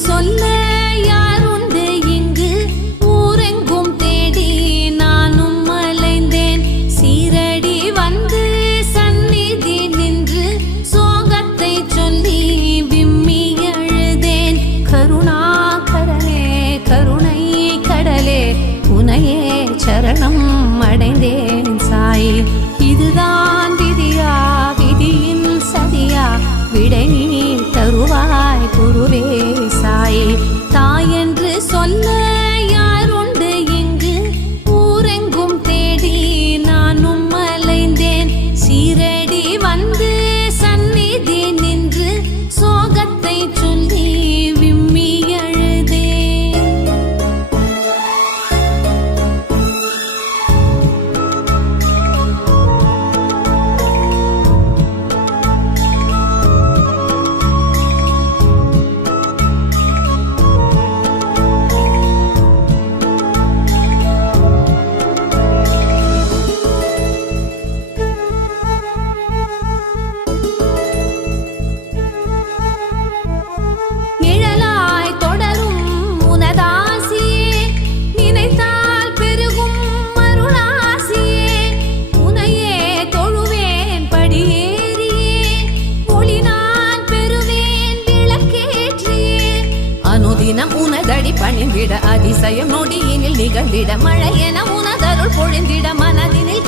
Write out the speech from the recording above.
சொல்ல யாருண்டு இங்கு ஊரெங்கும் தேடி நானும் அலைந்தேன் சீரடி வந்து சந்நிதி நின்று சோகத்தை சொல்லி விம்மி அழுதேன் கருணாகரனே கருணை கடலே உனையே சரணம் அடைந்தேன் சாயி இதுதான் விதியா விதியின் சதியா விடை நீ தருவாய் குருவே சாயி தாயென்று சொல்ல யாருண்டு இங்கு ஊரெங்கும் தேடி நானும் அலைந்தேன் சீரடி வந்து சந்நிதி நின்று சோகத்தை சொல்லி விம்மி அழுதேன் நிழலாய் தொடரும் உனதாசியே நினைத்தால் பெருகும் அருளாசியே உனையே தொழுவேன் படியேறியே ஒளி நான் பெறுவேன் விளக்கேற்றியே அனுதினம் உனதடி பணிந்திட அதிசயம் நொடியினில் நிகழ்ந்திட மழை என உனதருள் பொழிந்திட மனதினில்